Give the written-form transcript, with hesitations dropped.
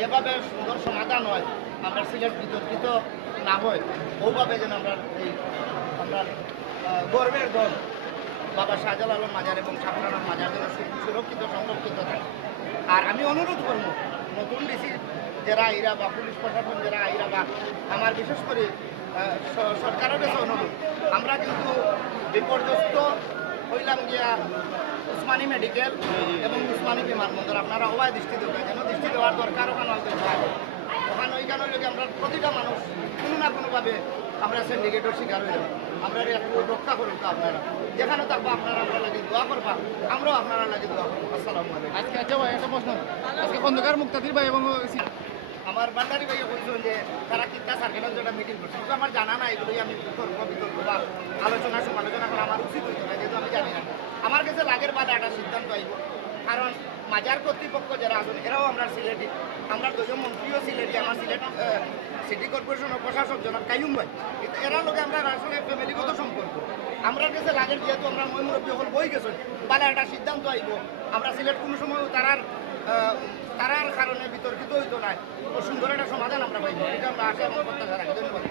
যেভাবে সুন্দর সমাধান হয় আমরা সিলেট বিতর্কিত না হয় ওভাবে যেন আমরা গর্বের দল বাবা শাহজালাল আলম মাজার এবং শাহজালাল মাজার যেন সুরক্ষিত সংরক্ষিত থাকে। আর আমি অনুরোধ করব নতুন ডিসি যারা আইরা বা পুলিশ প্রশাসন যারা আইরা বা আমার বিশেষ করে সরকারের কাছে অনুরোধ, আমরা কিন্তু বিপর্যস্ত হইলাম গিয়া উসমানী মেডিকেল এবং উসমানী বিমানবন্দর আপনারা অবায় দৃষ্টি দেবেন, যেন দৃষ্টি দেওয়ার দরকার ওখানে হয়তো ওখানে ওইখানে লোক আমরা প্রতিটা মানুষ কোনো না কোনোভাবে আমরা সিন্ডিকেটের শিকার হয়ে যাবো। আপনারা একটু রক্ষা করুন তো আপনারা যেখানে থাকবো আপনারা আপনার লাগে দোয়া করবা, আমরাও আপনারা লাগে দোয়া করবো। আসসালামু আলাইকুম। আজকে আচ্ছা ভাই একটা প্রশ্ন, আজকে খন্দকার মুক্তাদির ভাই এবং আমার বান্ডারি ভাইও বলছেন যে তারা কিতা সার্কেলের যেটা মিটিং করছে, কিন্তু আমার জানা না, এগুলোই আমি তর্ক বিতর্ক বা আলোচনা সমালোচনা করা আমার উচিত হইতে না, যেহেতু আমি জানি না। আমার কাছে লাগের বাদে একটা সিদ্ধান্ত আইব, কারণ মাজার কর্তৃপক্ষ যারা আছেন এরাও আমরা সিলেটি, আমরা দুজন মন্ত্রীও সিলেটি, আমার সিলেট সিটি কর্পোরেশনের প্রশাসক জনাব কাইয়ুম ভাই, কিন্তু এরা লোকে আমরা আসলে ফ্যামিলিগত সম্পর্ক আমরা কাছে লাগের, যেহেতু আমরা মই মুরব্বী হল বই গেছেন বালে একটা সিদ্ধান্ত আইব, আমরা সিলেট কোনো সময় তারার কারণে বিতর্কিত হইতো না, সুন্দর একটা সমাধান আমরা পাইব, এটা আমরা আশা এবং প্রত্যাশা রাখি। ধন্যবাদ।